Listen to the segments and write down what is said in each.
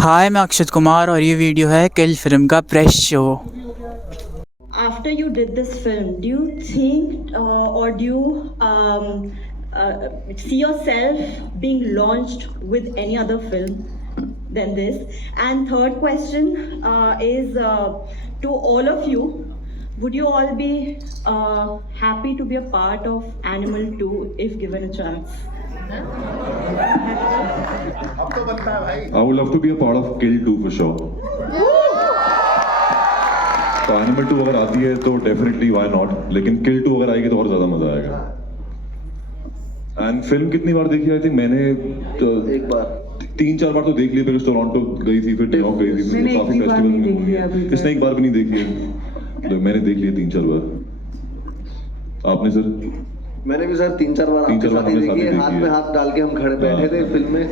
हाय, मैं अक्षत कुमार और ये वीडियो है किल फिल्म का press show. After you did this film, do you think or do you see yourself being launched with any other film than this? And third question is to all of you, would you all be happy to be a part of Animal 2 if given a chance? I would love to be a part of Kill 2 for sure. तो animal 2 अगर आती है तो definitely why not, लेकिन किल 2 अगर आएगी तो और ज्यादा मजा आएगा। एंड फिल्म कितनी बार देखी? आई थिंक मैंने तो एक बार 3-4 बार तो देख ली, फिर टोरंटो गई थी, फिर न्यूयॉर्क गई थी, काफी फेस्टिवल में घूमी है। इसने एक बार भी नहीं देखी है, तो मैंने देख लिया 3-4 बार। आपने सर? मैंने भी सर 3-4 बार आपके साथ ही देखी है, हाथ में हाथ डाल के हम खड़े बैठे थे फिल्म में,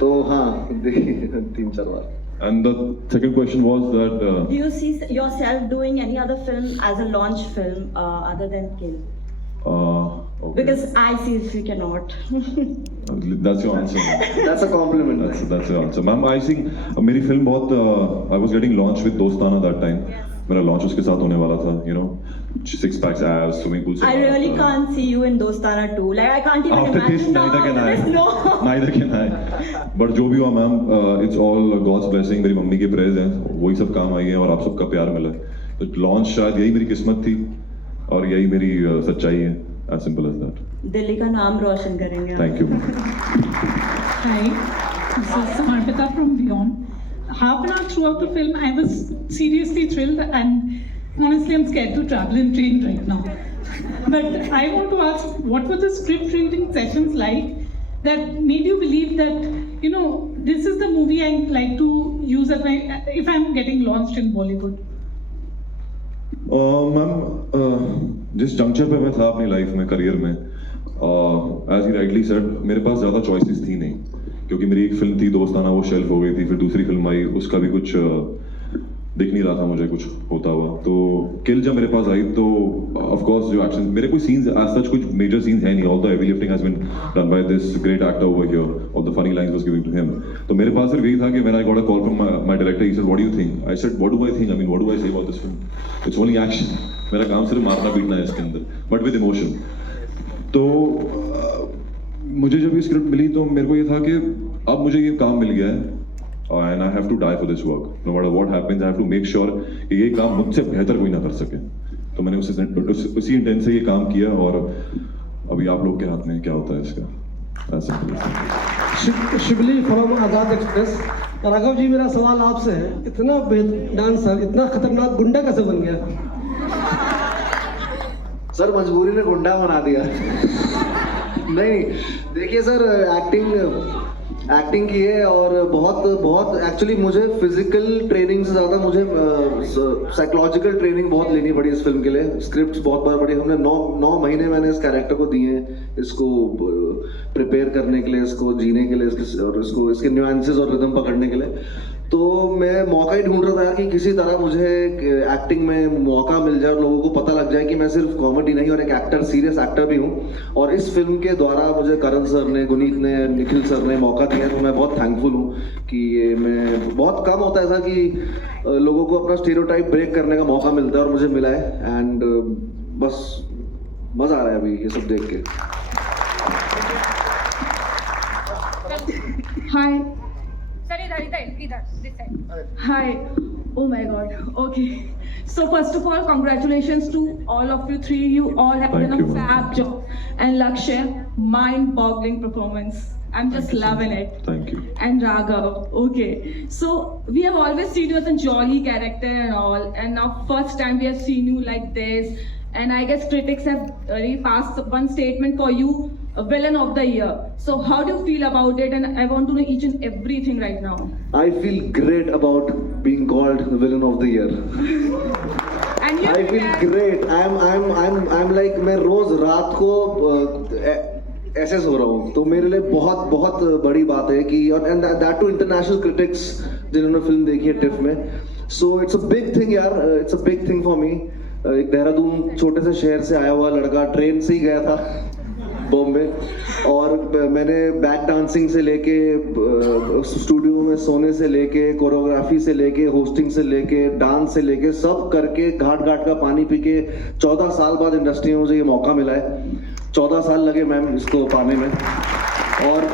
तो हाँ देखी 3-4 बार। And the second question was that do you see yourself doing any other film as a launch film other than Kill? okay. Because I seriously cannot. That's your answer. That's a compliment. That's your answer, ma'am. I think मेरी film बहुत I was getting launched with दोस्ताना that time. मेरा launch उसके साथ होने वाला था, you know, 6 packs abs, swimming pool. I really can't see you in Dostana 2. Like I can't even After imagine. this, neither can I. No. Neither can I. But जो भी हुआ ma'am, it's all God's blessing. मेरी mummy के praise हैं, वही सब काम आई है और आप सबका प्यार मिला। तो लॉन्च शायद यही मेरी किस्मत थी और यही मेरी सच्चाई है। As simple as that. Delhi का नाम रोशन करेंगे। Thank you. Hi, this is Samarpita from Beyond. Half an hour throughout the film, I was seriously thrilled, and honestly, I'm scared to travel in train right now. But I want to ask, what were the script reading sessions like that made you believe that, you know, this is the movie I'd like to use as my, if I'm getting launched in Bollywood? Ma'am, जिस juncture पे मैं था अपनी life में, career में, as ही rightly said, मेरे पास ज़्यादा choices थी नहीं, क्योंकि मेरी एक फिल्म थी दोस्ताना, वो शेल्फ हो गई थी, फिर दूसरी फिल्म आई, उसका भी कुछ दिख नहीं रहा था मुझे कुछ होता हुआ। तो किल जब मेरे पास आई तो ऑफ कोर्स जो एक्शन, मेरे कोई सीन्स एज सच कुछ मेजर सीन्स है नहीं, all the heavy lifting has been done by this great actor over here, all the funny lines was giving to him. तो मेरे पास सिर्फ यही था कि when I got a call from my director, he said what do you think? I said what do I think? I mean what do I say about this film? It's only action. मेरा काम सिर्फ मारना पीटना है इसके अंदर, but with emotion. तो मुझे जब ये स्क्रिप्ट मिली तो मेरे को ये था कि अब मुझे ये काम मिल गया है and I have to die for this work. No matter what happens, I have to make sure कि ये काम मुझसे बेहतर कोई ना कर सके। तो मैंने उसी इंटेंट से ये काम किया और अभी आप लोग के हाथ में क्या होता है इसका। शिवली from Azad express. Raghav ji, मेरा सवाल आपसे है, इतना बेहतरीन डांसर, इतना खतरनाक गुंडा कैसे बन गया? सर मजबूरी ने गुंडा बना दिया। नहीं देखिए सर, एक्टिंग की है और बहुत एक्चुअली मुझे फिजिकल ट्रेनिंग से ज़्यादा मुझे साइकोलॉजिकल ट्रेनिंग बहुत लेनी पड़ी इस फिल्म के लिए। स्क्रिप्ट बहुत बार पढ़ी हमने, 9 महीने मैंने इस कैरेक्टर को दिए हैं, इसको प्रिपेयर करने के लिए, इसको जीने के लिए, और इसके न्यूएंसेस और रिदम पकड़ने के लिए। तो मैं मौका ही ढूंढ रहा था कि किसी तरह मुझे एक्टिंग में मौका मिल जाए और लोगों को पता लग जाए कि मैं सिर्फ कॉमेडी नहीं और एक एक्टर, सीरियस एक्टर भी हूँ। और इस फिल्म के द्वारा मुझे करण सर ने, गुनीत ने, निखिल सर ने मौका दिया, तो मैं बहुत थैंकफुल हूँ कि ये मैं बहुत कम होता है ऐसा कि लोगों को अपना स्टीरियोटाइप ब्रेक करने का मौका मिलता है और मुझे मिला है। एंड बस मज़ा आ रहा है अभी ये सब देख के। हाय Hi. Oh my God. Okay. So first of all, congratulations to all of you three. You all have done a fab job. And Lakshya, mind-boggling performance. I'm just loving it. Thank you. And Raghav. Okay. So we have always seen you as a jolly character and all. And now first time we have seen you like this. And I guess critics have already passed one statement for you, villain of the year. So how do you feel about it? And I want to know each and everything right now. I feel great about being called the villain of the year. And you I feel great. I'm like मैं रोज रात को ऐसे सो रहा हूँ, तो मेरे लिए बहुत बड़ी बात है कि and that to international critics जिन्होंने फिल्म देखी है टिफ में. So it's a big thing यार, it's a big thing for me. एक देहरादून छोटे से शहर से आया हुआ लड़का, ट्रेन से ही गया था, बॉम्बे। और मैंने बैक डांसिंग से लेके स्टूडियो में सोने से लेके कोरियोग्राफी से लेके होस्टिंग से लेके डांस से लेके सब करके घाट घाट का पानी पी के 14 साल बाद इंडस्ट्री में मुझे ये मौका मिला है। 14 साल लगे मैम इसको पाने में, और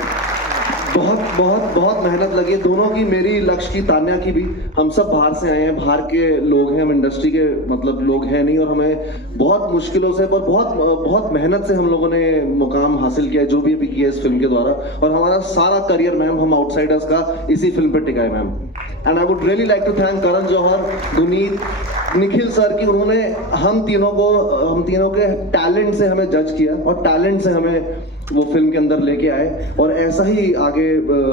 बहुत बहुत बहुत मेहनत लगी है दोनों की, मेरी, लक्ष्य की, तान्या की भी। हम सब बाहर से आए हैं, बाहर के लोग हैं, हम इंडस्ट्री के मतलब लोग हैं नहीं, और हमें बहुत मुश्किलों से पर बहुत मेहनत से हम लोगों ने मुकाम हासिल किया है जो भी अभी किया है इस फिल्म के द्वारा। और हमारा सारा करियर मैम हम आउटसाइडर्स का इसी फिल्म पे टिका है ma'am. And I would really like to thank Karan Johar, Guneet, Nikhil sir की उन्होंने हम तीनों के टैलेंट से हमें जज किया और टैलेंट से हमें वो फिल्म के अंदर लेके आए, और ऐसा ही आगे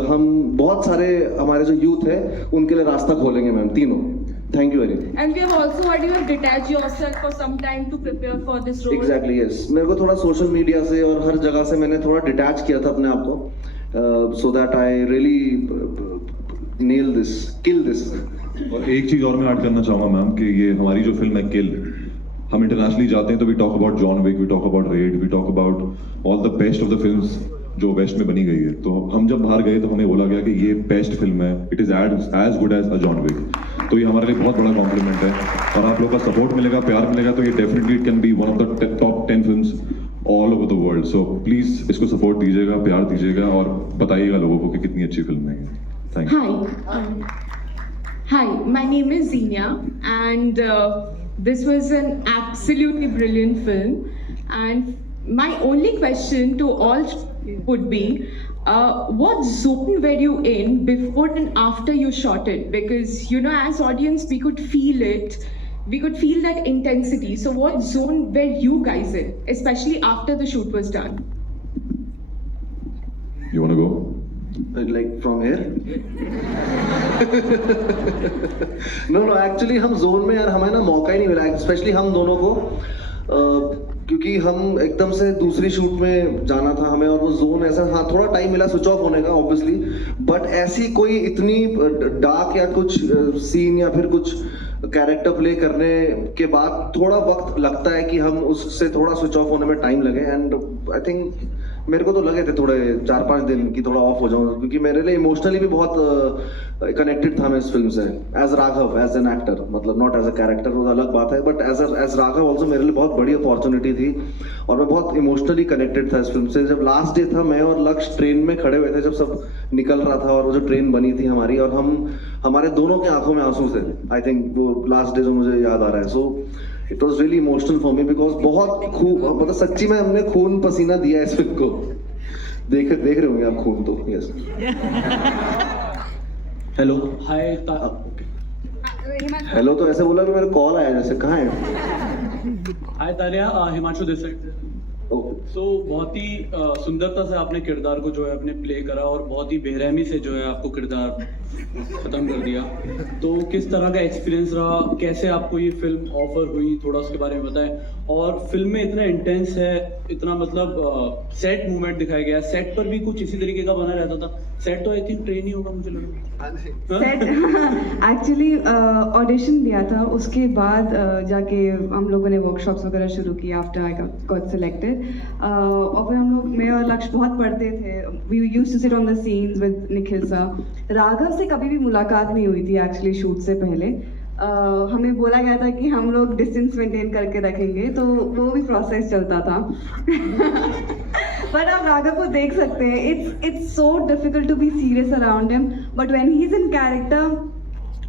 हम बहुत सारे हमारे जो यूथ है उनके लिए रास्ता खोलेंगे मैम तीनों। Thank you very much. And we have also heard you have detached yourself for some time to prepare for this role. Exactly yes, मेरे को थोड़ा सोशल मीडिया से और हर जगह से मैंने थोड़ा डिटैच किया था अपने आप को, so that I really nail this, kill this. और एक चीज और मैं ऐड करना चाहूंगा मैम कि ये हमारी जो फिल्म है किल, हम इंटरनेशनली जाते हैं तो we talk about John Wick, we talk about Raid, we talk about all the best of the films जो वेस्ट में बनी गई है। तो हम जब बाहर गए तो हमें बोला गया कि ये बेस्ट फिल्म है, it is as good as a John Wick. तो ये हमारे लिए बहुत बड़ा कॉम्प्लीमेंट है, और आप लोगों का सपोर्ट मिलेगा, प्यार मिलेगा, तो ये definitely it can be one of the top 10 films all over the world. So please इसको सपोर्ट दीजिएगा, प्यार दीजिएगा, और बताइएगा लोगों को कि कितनी अच्छी फिल्म है ये। Thank you. Hi, my name is Zenia, and this was an absolutely brilliant film. And my only question to all would be, what zone were you in before and after you shot it? Because, you know, as audience, we could feel it. We could feel that intensity. So what zone were you guys in, especially after the shoot was done? You wanna go? Like from here? No, actually हम zone में यार हमें ना मौका ही नहीं मिला, specially हम दोनों को, क्योंकि हम एकदम से दूसरी शूट में जाना था हमें, और वो जोन ऐसा, हाँ थोड़ा टाइम मिला स्विच ऑफ होने का ऑब्वियसली, बट ऐसी कोई इतनी डार्क या कुछ सीन या फिर कुछ कैरेक्टर प्ले करने के बाद थोड़ा वक्त लगता है कि हम उससे थोड़ा स्विच ऑफ होने में टाइम लगे। एंड आई थिंक मेरे को तो लगे थे थोड़े 4-5 दिन की थोड़ा ऑफ हो जाऊं, क्योंकि मेरे लिए इमोशनली भी बहुत कनेक्टेड था मैं इस फिल्म से, as Raghav, as an actor, मतलब नॉट एज अ कैरेक्टर, वो अलग बात है, बट एज राघव ऑल्सो मेरे लिए बहुत बड़ी अपॉर्चुनिटी थी, और मैं बहुत इमोशनली कनेक्टेड था इस फिल्म से। जब लास्ट डे था, मैं और लक्ष्य ट्रेन में खड़े हुए थे जब सब निकल रहा था, और वो जो ट्रेन बनी थी हमारी, और हमारे दोनों के आंखों में आंसू थे। आई थिंक वो लास्ट डे जो मुझे याद आ रहा है, so it was really emotional for me, because बहुत खूब, मतलब सच्ची में हमने खून पसीना दिया इस फिल्म को। देख रहे होंगे आप खून तो। यस। हेलो। हाय। हेलो तो ऐसे बोला कि मेरे कॉल आया जैसे, कहाँ है? हाय तानिया, हिमांशु दिस साइड। सो बहुत ही सुंदरता से आपने किरदार को जो है अपने प्ले करा, और बहुत ही बेरहमी से जो है आपको किरदार खत्म कर दिया। तो किस तरह का एक्सपीरियंस रहा, कैसे आपको ये फिल्म ऑफर हुई, थोड़ा उसके बारे में बताएं। और फिल्म में इतना इंटेंस है, इतना मतलब सेट मूवमेंट दिखाया गया, सेट पर भी कुछ इसी तरीके का बना रहता था। सेट तो आई थिंक ट्रेन ही होगा मुझे लगा। सेट एक्चुअली ऑडिशन दिया था, उसके बाद जाके हम लोगों ने वर्कशॉप्स वगैरह शुरू किए आफ्टर आई गॉट सिलेक्टेड। और फिर हम लोग, मैं और लक्ष्य बहुत पढ़ते थे, we used to sit on the scenes with Nikhil sir. Raghav से कभी भी मुलाकात नहीं हुई थी एक्चुअली शूट से पहले। हमें बोला गया था कि हम लोग डिस्टेंस मेंटेन करके रखेंगे, तो वो भी प्रोसेस चलता था। पर आप राघव को देख सकते हैं, it's so difficult to be serious around him, but when he is in character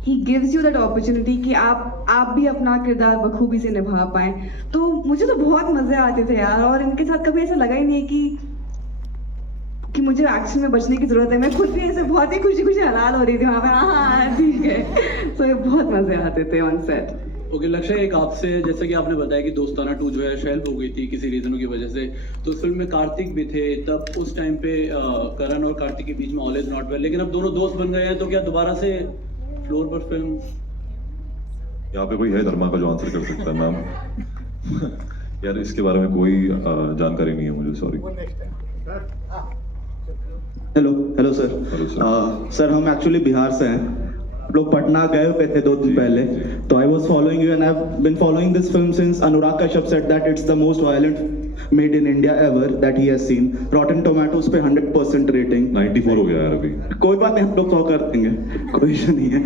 he gives you that opportunity कि आप भी अपना किरदार बखूबी से निभा पाएं। तो मुझे तो बहुत मजे आते थे यार, और इनके साथ कभी ऐसा लगा ही नहीं कि मुझे एक्शन में बचने की जरूरत है। मैं खुद भी ऐसे बहुत ही खुशी हलाल हो रही थी वहाँ पे, हाँ ठीक है। तो बहुत मजे आते थे ऑन सेट। ओके लक्ष्य, एक आपसे, जैसे कि आपने बताया कि दोस्ताना 2 जो है शेल्फ हो गई थी किसी रीजनों की वजह से, तो उस फिल्म में कार्तिक भी थे, तब उस टाइम पे करण और कार्तिक के बीच में ऑल इज नॉट वेल, लेकिन अब दोनों दोस्त बन गए हैं, तो क्या दोबारा से फ्लोर पर फिल्म? यहाँ पे कोई है धर्मा का जो आंसर कर सकता है मैम? यार इसके बारे में कोई जानकारी नहीं है मुझे, सॉरी। Hello sir. सर हम एक्चुअली बिहार से हैं, हम लोग पटना गए हुए थे 2 दिन पहले, तो I was following you and I have been following this film since Anurag Kashyap said that it's the most violent made in India ever that he has seen. Rotten Tomatoes पे 100% rating. 94 हो गया यार अभी. कोई बात नहीं, हम लोग 100 कर देंगे, कोई इशू नहीं है.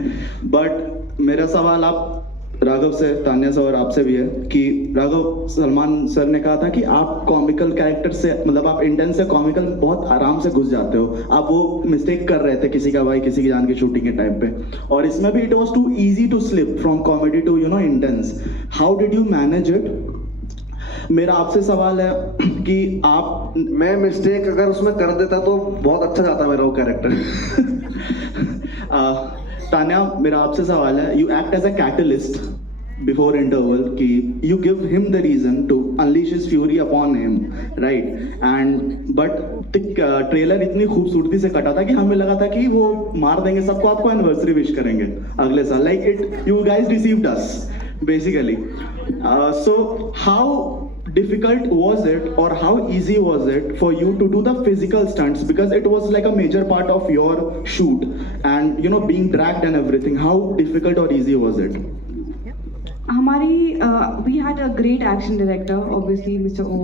बट मेरा सवाल आप राघव से, तान्या से और आपसे भी है कि राघव, सलमान सर ने कहा था कि आप कॉमिकल कैरेक्टर से, मतलब आप इंटेंस से कॉमिकल बहुत आराम से घुस जाते हो. आप वो मिस्टेक कर रहे थे किसी का भाई किसी की जान की शूटिंग के टाइम पे, और इसमें भी it was too easy to slip from comedy to intense. How did you manage it? मेरा आपसे सवाल है कि आप, मैं मिस्टेक अगर उसमें कर देता तो बहुत अच्छा जाता मेरा वो कैरेक्टर. तान्या, मेरा आपसे सवाल है, you act as a catalyst before interval कि you give him the reason to unleash his fury upon him, right? And but trailer इतनी खूबसूरती से कटा था कि हमें लगा था कि वो मार देंगे सबको, आपको एनिवर्सरी विश करेंगे अगले साल, like it, you guys received us basically. So how difficult was it, or how easy was it for you to do the physical stunts, because it was like a major part of your shoot, and being dragged and everything, how difficult or easy was it? हमारी we had a great action director, obviously Mr. O,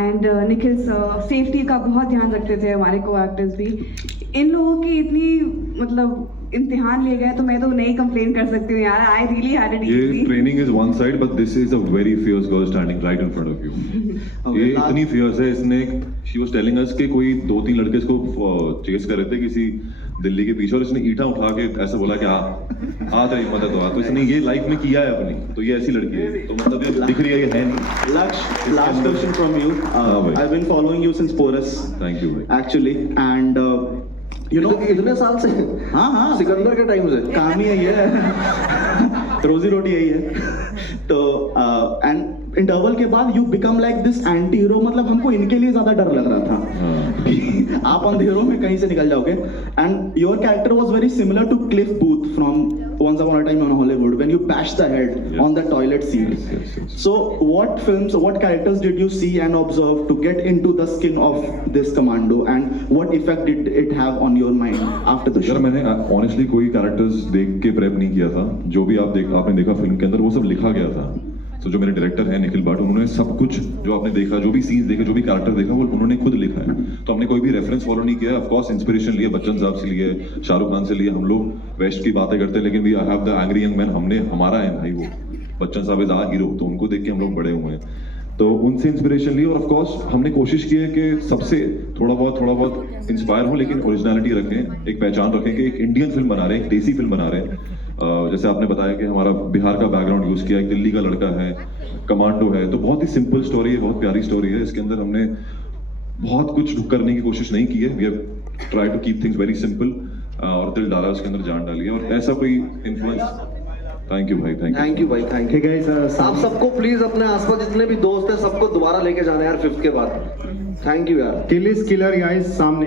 and Nikhil sir safety का बहुत ध्यान रखते थे, हमारे को actors भी. इन लोगों की इतनी मतलब इम्तिहान ले गए तो मैं तो नहीं कंप्लेन कर सकती हूँ यार. I really had it easy. ये training is one side, but this is a very fierce girl standing right in front of you. ये इतनी फियर्स है, इसने, शी वाज टेलिंग अस कि कोई 2-3 लड़के इसको चेस कर रहे थे किसी दिल्ली के पीछे, और इसने ईंटा उठा के ऐसे बोला कि आ तेरी मदद हुआ. तो इसने ये लाइफ में किया है अपनी, तो ये ऐसी लड़की है. तो मतलब ये दिख रही है, ये है नहीं. Laksh, last question from you. I've been following you since Porus. Thank you. Actually, and इतने साल से. हाँ, सिकंदर के टाइम से काम ही यही है, रोजी रोटी यही है. तो एंड इंटरवल के बाद you become like this anti hero. मतलब हमको इनके लिए ज्यादा डर लग रहा था कि आप अंधेरों में कहीं से निकल जाओगे. And your character was very similar to Cliff Booth from Once Upon a Time in Hollywood, when you bashed the head on the toilet seat. Yes. So what films, what characters did you see and observe to get into the skin of this commando, and what effect did it have on your mind after the show? Sir, मैंने honestly कोई characters देख के prep नहीं किया था. जो भी आपने देखा फिल्म के अंदर, वो सब लिखा गया था. तो जो मेरे डायरेक्टर हैं निखिल भट्ट, उन्होंने सब कुछ जो आपने देखा, जो भी सीन्स देखे, जो भी कैरेक्टर देखा, वो उन्होंने खुद लिखा है. तो हमने कोई भी रेफरेंस फॉलो नहीं किया. ऑफ कोर्स इंस्पिरेशन लिए, बच्चन साहब से लिए, शाहरुख खान से लिए. हम लोग वेस्ट की बातें करते हैं, लेकिन we have the angry young man. हमारा है भाई वो बच्चन साहब इज आवर हीरो, तो उनको देख के हम लोग बड़े हुए हैं. तो उनसे इंस्पिरेशन ली, और ऑफ कोर्स हमने कोशिश की है कि सबसे थोड़ा बहुत इंस्पायर हो, लेकिन ओरिजिनलिटी रखें, एक पहचान रखें कि एक इंडियन फिल्म बना रहे हैं, एक देसी फिल्म बना रहे हैं. जैसे आपने बताया कि हमारा बिहार का बैकग्राउंड यूज किया, एक दिल्ली का लड़का है, कमांडो है. तो बहुत ही सिंपल स्टोरी है, बहुत प्यारी स्टोरी है. इसके अंदर हमने बहुत कुछ करने की कोशिश नहीं की है. We have try to keep things very simple, और दिल डाला उसके अंदर, जान डाली है, और ऐसा कोई इन्फ्लुएंस. थैंक यू भाई, थैंक यू भाई, थैंक यू. आप सबको प्लीज अपने आसपास जितने भी दोस्त हैं सबको दोबारा लेके जाना यार 5th के बाद. थैंक यू यार. किल इज किलर गाइस सामने.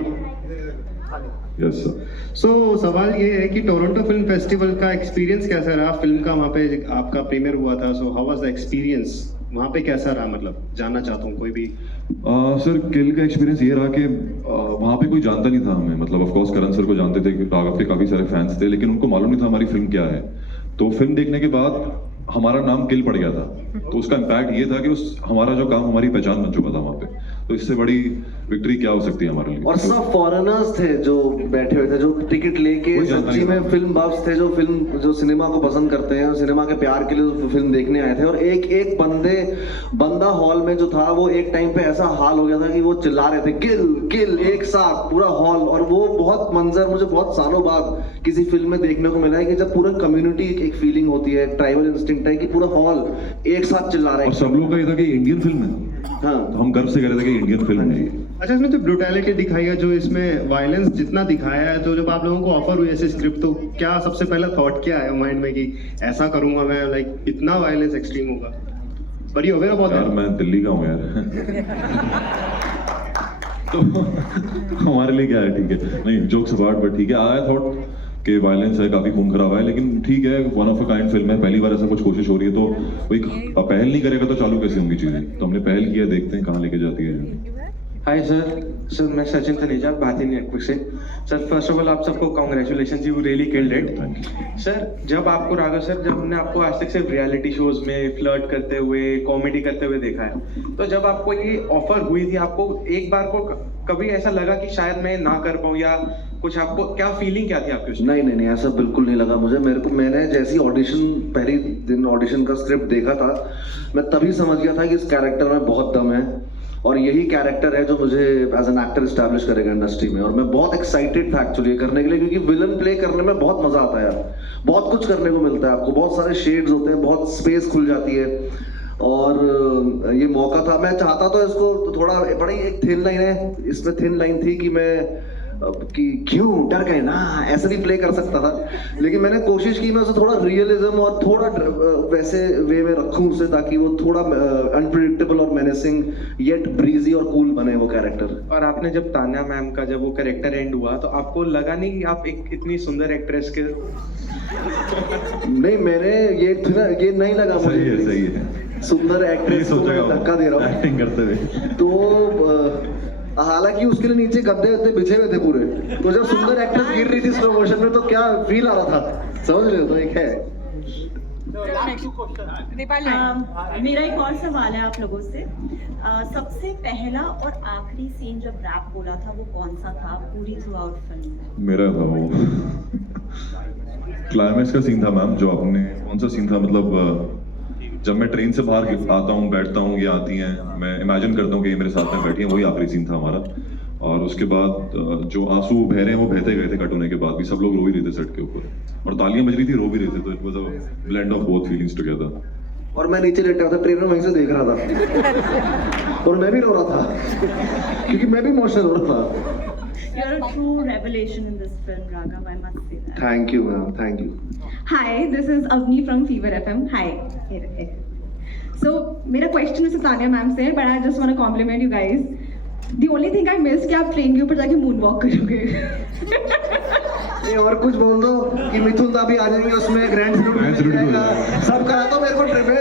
Yes sir. सो सवाल ये है कि टोरंटो फिल्म फेस्टिवल का एक्सपीरियंस कैसा रहा? फिल्म का वहाँ पे आपका प्रीमियर हुआ था, so how was the experience वहाँ पे, कैसा रहा? मतलब जानना चाहता हूँ कोई भी. सर, किल का एक्सपीरियंस ये रहा कि वहाँ पे कोई जानता नहीं था हमें. मतलब ऑफ कोर्स करण सर को जानते थे, राघव के काफी सारे फैंस थे, लेकिन उनको मालूम नहीं था हमारी फिल्म क्या है. तो फिल्म देखने के बाद हमारा नाम किल पड़ गया था. तो उसका इम्पैक्ट ये था कि हमारा जो काम, हमारी पहचान बन चुका था वहाँ पे. तो इससे बड़ी विक्ट्री क्या हो सकती है हमारे लिए. और सब फॉरेनर्स थे जो बैठे हुए थे, जो टिकट लेके सच्ची में फिल्म बफ्स थे, जो सिनेमा को पसंद करते हैं, सिनेमा के प्यार के लिए फिल्म देखने आए थे. और एक बंदा हॉल में जो था, वो एक टाइम पे ऐसा हाल हो गया था कि वो चिल्ला रहे थे किल किल एक साथ पूरा हॉल. और वो बहुत मंजर मुझे बहुत सालों बाद किसी फिल्म में देखने को मिला है कि जब पूरा कम्युनिटी एक फीलिंग होती है, ट्राइबल इंस्टिंक्ट है कि पूरा हॉल एक साथ चिल्ला रहे हैं. और सब लोग का ये था कि इंडियन फिल्म है. हाँ, तो हम गर्व से कह रहे थे कि इंडियन फिल्म है. अच्छा, इसमें तो ब्रूटैलिटी दिखाई है, जो इसमें वायलेंस जितना दिखाया है, तो जब आप लोगों को ऑफर हुई ऐसे स्क्रिप्ट, तो क्या सबसे पहला थॉट क्या है माइंड में कि ऐसा करूंगा मैं, लाइक इतना वायलेंस एक्सट्रीम होगा? But you aware about that? यार मैं दिल्ली का हूँ यार. तो हमारे लिए क्या है, ठीक है, नहीं जोक्स अपार्ट, बट ठीक है. आया थॉट कि वायलेंस है, काफी खून खराब है, लेकिन ठीक है, one of a kind film है, पहली बार ऐसा कुछ कोशिश हो रही है. तो कोई पहल नहीं करेगा तो चालू कैसे होंगी चीजें. तो हमने पहल किया, देखते हैं कहाँ लेके जाती है. हाय सर, मैं सचिन तनेजा, भारतीय नेटवर्क से. सर, फर्स्ट ऑफ ऑल आप सबको congratulation, you really killed it. Sir जब आपको राघव सर, जब हमने आपको आज तक सिर्फ रियलिटी शोज में फ्लर्ट करते हुए, कॉमेडी करते हुए देखा है, तो जब आपको ये ऑफर हुई थी, आपको एक बार को कभी ऐसा लगा कि शायद मैं ना कर पाऊँ, या कुछ आपको क्या फीलिंग क्या थी आपकी उसमें? नहीं, ऐसा बिल्कुल नहीं लगा मुझे। मैंने जैसी ऑडिशन, पहली दिन ऑडिशन का स्क्रिप्ट देखा था, मैं तभी समझ गया था कि इस कैरेक्टर में बहुत दम है और यही कैरेक्टर है जो मुझे एज एन एक्टर एस्टैब्लिश करेगा इंडस्ट्री में। और मैं बहुत एक्साइटेड था एक्चुअली करने के लिए, क्योंकि विलन प्ले करने में बहुत मजा आता है यार। बहुत कुछ करने को मिलता है आपको, बहुत सारे शेड्स होते हैं, बहुत स्पेस खुल जाती है। और ये मौका था, मैं चाहता तो इसको थोड़ा, बड़ी एक थिन लाइन है इसमें, थिन लाइन थी कि मैं कि क्यों डर गए ना, ऐसा भी प्ले कर सकता था। लेकिन मैंने कोशिश की मैं उसे थोड़ा रियलिज्म और थोड़ा वैसे वे में रखूं उसे, ताकि वो थोड़ा अनप्रिडिक्टेबल और मेनेसिंग येट ब्रीजी और कूल बने वो कैरेक्टर। और आपने जब तान्या मैम का जब वो कैरेक्टर एंड हुआ, तो आपको लगा नहीं कि आप एक इतनी सुंदर एक्ट्रेस के? नहीं, मैंने ये नहीं लगा मुझे। सही है। सुंदर एक्ट्रेस को मैं धक्का दे रहा हूँ एक्टिंग करते हुए। तो हालांकि उसके लिए नीचे गद्दे बिछे हुए थे पूरे, तो जब सुंदर एक्ट्रेस गिर रही थी स्लो मोशन में, तो क्या फील आ रहा था, समझ रहे हो? तो एक है। मेरा एक और सवाल है आप लोगों से। सबसे पहला और आखिरी सीन जब रैप बोला था वो कौन सा था पूरी थ्रू आउट फिल्म में? मेरा था वो क्लाइमैक्स का सीन था मैम। जो आपने, कौन सा सीन था? मतलब जब मैं ट्रेन से बाहर आता हूँ, बैठता हूँ, ये आती हैं, मैं इमेजिन करता हूँ कि ये मेरे साथ में बैठी हैं, वही आखिरी सीन था हमारा। और उसके बाद जो आंसू बह रहे हैं वो बहते गए थे कट होने के बाद भी, सब लोग रो ही रहे थे सेट के ऊपर, और तालियां बज रही थी, रो भी रहे थे। तो it was a blend of both feelings together. और मैं नीचे लेटा था ट्रेन में, वहीं से देख रहा था और मैं भी रो रहा था क्योंकि मैं भी इमोशनल हो रहा था। You're a true revelation in this film, Raghav, I must say that. Thank you, ma'am. Thank you. Hi, this is Avni from Fever FM. Hi. So, मेरा क्वेश्चन is तान्या मैम से, but I just want to compliment you guys. The only thing I missed कि आप train के ऊपर जाके moon walk करोगे। ये और कुछ बोल दो कि मिथुन दा भी आ जाएंगे उसमें, ग्रैंड सैल्यूट मिलेगा, सब करा दो मेरे को ट्रेन में,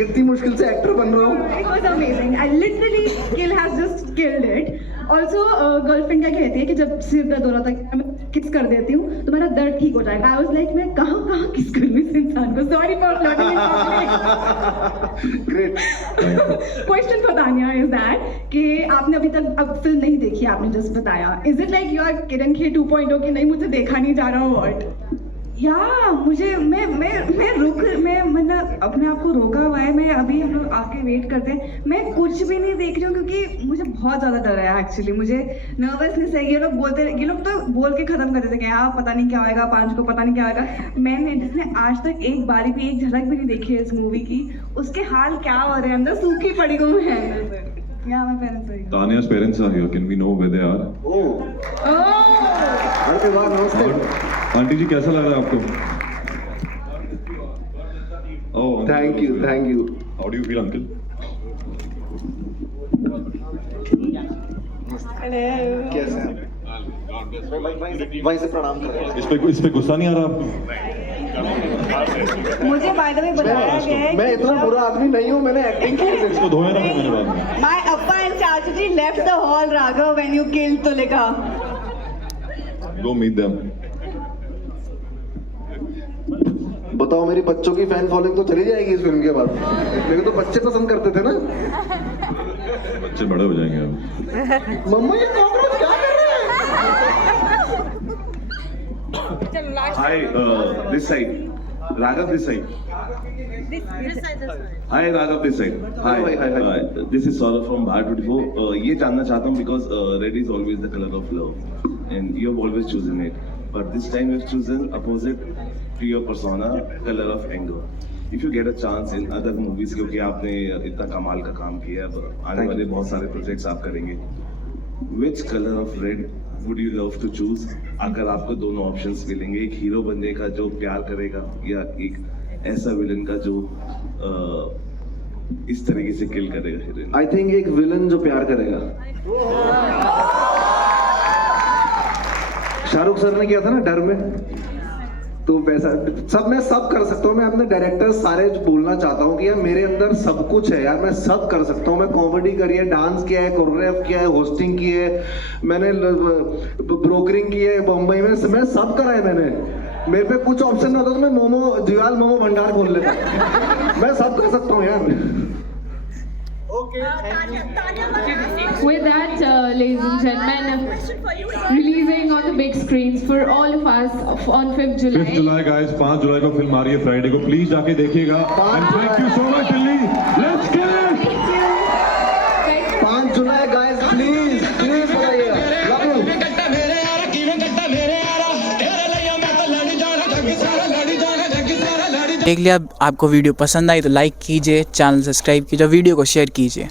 इतनी मुश्किल से एक्टर बन रहा हूँ। It was amazing. I literally Kill has just killed it. Also girlfriend क्या कहती है कि जब सिर दर्द हो रहा था मैं किस कर देती हूँ तो मेरा दर्द ठीक हो जाएगा। आई वाज लाइक मैं कहाँ किस करूँ इस इंसान को। Sorry for flirting. Great. Question for Tanya is that कि आपने अभी तक अब फिल्म नहीं देखी, आपने जस्ट बताया, is it like you are Kiran Kher 2.0 कि नहीं मुझे देखा नहीं जा रहा? व्हाट? या मुझे मैं मतलब अपने आप को रोका हुआ है। मैं अभी हम लोग आके वेट करते हैं, मैं कुछ भी नहीं देख रही हूँ क्योंकि मुझे बहुत ज़्यादा डर है एक्चुअली। मुझे नर्वसनेस है। ये लोग तो बोल के ख़त्म कर देते हैं पता नहीं क्या होएगा, पांच को पता नहीं क्या होएगा। मैंने जिसने आज तक एक बारी भी एक झलक भी नहीं देखी है इस मूवी की, उसके हाल क्या हो रहे हैं, अंदर सूखी पड़ी हूँ मैं। Yeah, my parents are here. Tanya's parents are here. Can we know where they are? अरे वाह, नमस्ते। आंटी जी कैसा लग रहा है आपको? Oh, thank you. How do you feel, uncle? कैसे हैं? भाई से प्रणाम कर रहे हैं। इस पे गुस्सा नहीं आ रहा आपको? मुझे बाय द वे बताया गया है मैं इतना बुरा आदमी नहीं हूँ, मैंने एक्टिंग की है। इसको धोया ना मैंने बाद में। My Appa and Chachaji left the hall, Raghav, when you killed Tulika. Go meet them. बताओ, मेरी बच्चों की फैन फॉलोइंग तो चली जाएगी इस फिल्म के बाद। मेरे तो बच्चे पसंद करते थे ना। बच्चे बड़े हो जाएंगे अब। मम्मा ये कॉकरोच क्या कर रहे हैं? Hi, this side. Raghav, this side. Hi, Raghav, this side. Hi. This is Saurabh from Bar 24. ये जानना चाहता हूँ because red is always the color of love, and you have always chosen it. But this time you have chosen opposite to your persona, color of anger. If you get a chance in other movies, क्योंकि आपने इतना कमाल का काम किया है, आने वाले बहुत सारे प्रोजेक्ट्स आप करेंगे, which color of red would you love to choose? अगर आपको दोनों ऑप्शंस मिलेंगे, एक हीरो बनने का जो प्यार करेगा, या एक ऐसा विलन का जो इस तरीके से किल करेगा हीरोइन? आई थिंक एक विलन जो प्यार करेगा। शाहरुख सर ने किया था ना डर में, तो वैसा मैं सब कर सकता हूँ। मैं अपने डायरेक्टर सारे बोलना चाहता हूँ कि यार मेरे अंदर सब कुछ है यार, मैं सब कर सकता हूँ। मैं कॉमेडी करी है, डांस किया है, कोरियोग्राफ किया है, होस्टिंग की है, मैंने ब्रोकरिंग की है बम्बई में, मैं सब करा है मैंने। मेरे पे कुछ ऑप्शन नहीं होता तो मैं मोमो जुयाल मोमो भंडार खोल लेता। मैं सब कर सकता हूँ यार। With that, ladies and gentlemen, releasing on the big screens for all of us on 5th July. 5th July guys, 5 जुलाई को फिल्म आ रही है फ्राइडे को, प्लीज जाके देखिएगा। And thank you so much Delhi, let's get it. 5 July guys, please please बताइएगा, love you. देख लिया, आपको वीडियो पसंद आई तो लाइक कीजिए, चैनल सब्सक्राइब कीजिए, वीडियो को शेयर कीजिए।